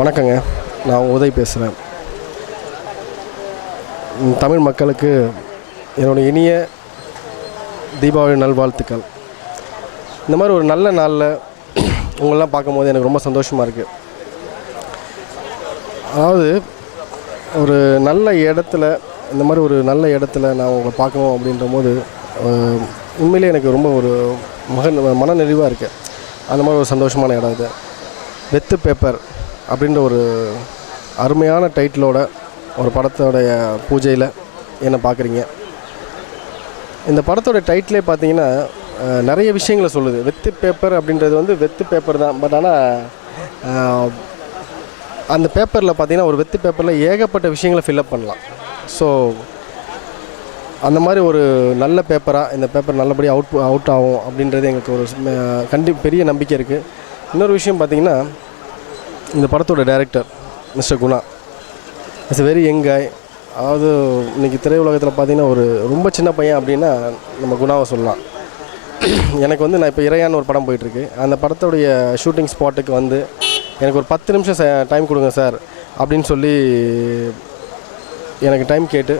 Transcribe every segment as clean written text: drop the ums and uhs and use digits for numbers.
வணக்கங்க. நான் உதய் பேசுகிறேன். தமிழ் மக்களுக்கு என்னுடைய இனிய தீபாவளி நல்வாழ்த்துக்கள். இந்த மாதிரி ஒரு நல்ல நாளில் உங்களெலாம் பார்க்கும்போது எனக்கு ரொம்ப சந்தோஷமாக இருக்குது. அதாவது ஒரு நல்ல இடத்துல, இந்த மாதிரி ஒரு நல்ல இடத்துல நான் உங்களை பார்க்கணும் அப்படின்ற போது உண்மையிலே எனக்கு ரொம்ப ஒரு மனநிறைவாக இருக்குது. அந்த மாதிரி ஒரு சந்தோஷமான இடம் இது. வெத்து பேப்பர் அப்படின்ற ஒரு அருமையான டைட்டிலோட ஒரு படத்தோடைய பூஜையில் என்னை பார்க்குறீங்க. இந்த படத்தோட டைட்டிலே பார்த்தீங்கன்னா நிறைய விஷயங்களை சொல்லுது. வெத்து பேப்பர் அப்படின்றது வந்து வெத்து பேப்பர் தான். பட் ஆனால் அந்த பேப்பரில் பார்த்தீங்கன்னா ஒரு வெத்து பேப்பரில் ஏகப்பட்ட விஷயங்களை ஃபில்அப் பண்ணலாம். ஸோ அந்த மாதிரி ஒரு நல்ல பேப்பராக இந்த பேப்பர் நல்லபடியாக அவுட் ஆகும் அப்படின்றது எங்களுக்கு ஒரு பெரிய நம்பிக்கை இருக்குது. இன்னொரு விஷயம் பார்த்திங்கன்னா, இந்த படத்தோட director mister Guna it's a very young காய். அதாவது இன்றைக்கி திரையுலகத்தில் பார்த்திங்கன்னா ஒரு ரொம்ப சின்ன பையன் அப்படின்னா நம்ம குணாவை சொல்லலாம். எனக்கு வந்து நான் இப்போ இறையான்னு ஒரு படம் போயிட்டுருக்கு. அந்த படத்தோடைய ஷூட்டிங் ஸ்பாட்டுக்கு வந்து எனக்கு ஒரு 10 நிமிஷம் டைம் கொடுங்க சார் அப்படின்னு சொல்லி எனக்கு டைம் கேட்டு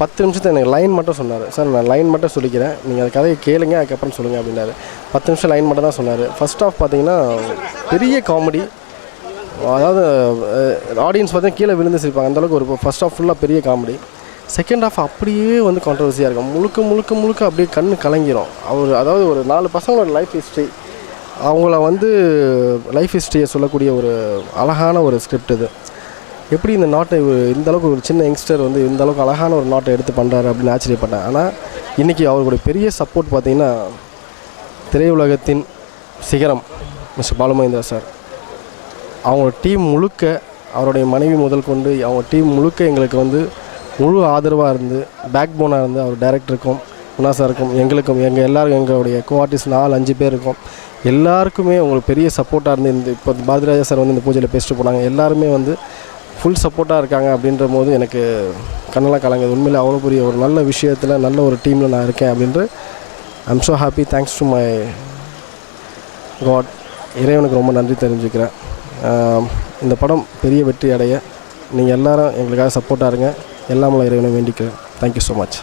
10 நிமிஷத்தை எனக்கு லைன் மட்டும் சொன்னார். சார் நான் லைன் மட்டும் சொல்லிக்கிறேன், நீங்கள் அந்த கதையை கேளுங்க, அதுக்கப்புறம் சொல்லுங்கள் அப்படின்னாரு. 10 நிமிஷம் லைன் மட்டும் தான் சொன்னார். ஃபர்ஸ்ட் ஆஃப் பார்த்திங்கன்னா பெரிய காமெடி. அதாவது ஆடியன்ஸ் பார்த்தீங்கன்னா கீழே விழுந்து சிரிப்பாங்க, அந்தளவுக்கு ஒரு ஃபர்ஸ்ட் ஆஃப் ஃபுல்லாக பெரிய காமெடி. செகண்ட் ஆஃப் அப்படியே வந்து கான்ட்ரவர்சியாக இருக்கும். முழுக்க அப்படியே கண்ணு கலங்கிரும். அதாவது ஒரு 4 பசங்களோட லைஃப் ஹிஸ்ட்ரி, அவங்கள வந்து லைஃப் ஹிஸ்ட்ரியை சொல்லக்கூடிய ஒரு அழகான ஒரு ஸ்கிரிப்ட் இது. எப்படி இந்த நாட்டை இந்தளவுக்கு ஒரு சின்ன யங்ஸ்டர் வந்து இந்தளவுக்கு அழகான ஒரு நாட்டை எடுத்து பண்ணுறாரு அப்படின்னு ஆச்சரியப்பட்டேன். ஆனால் இன்றைக்கி அவருடைய பெரிய சப்போர்ட் பார்த்திங்கன்னா திரையுலகத்தின் சிகரம் மிஸ்டர் பாலுமகேந்திரா சார், அவங்களோட டீம் முழுக்க, அவருடைய மனைவி முதல் கொண்டு அவங்க டீம் முழுக்க எங்களுக்கு வந்து முழு ஆதரவாக இருந்து பேக் போனாக இருந்து அவர் டைரக்டருக்கும் குணா சாருக்கும் எங்களுக்கும் எல்லாருக்கும் எங்களுடைய கோ-ஆர்டிஸ்ட் 4-5 பேர் இருக்கும். எல்லாருக்குமே உங்களுக்கு பெரிய சப்போர்ட்டாக இருந்து இந்த இப்போ பாரதிராஜா சார் வந்து இந்த பூஜையில் பேசிட்டு போனாங்க. எல்லாருமே வந்து ஃபுல் சப்போர்ட்டாக இருக்காங்க. அப்படின்ற போது எனக்கு கண்ணெல்லாம் கலங்குது. உண்மையில் அவ்வளோ பெரிய ஒரு நல்ல விஷயத்தில் நல்ல ஒரு டீமில் நான் இருக்கேன் அப்படின்ட்டு I'm so happy. Thanks to my God. இறைவனுக்கு ரொம்ப நன்றி தெரிஞ்சுக்கிறேன். இந்த படம் பெரிய வெற்றி அடைய நீங்கள் எல்லோரும் எங்களுக்காக சப்போர்ட்டாக இருங்க. எல்லாமே இறைவனை வேண்டிக்கிறேன். Thank you so much.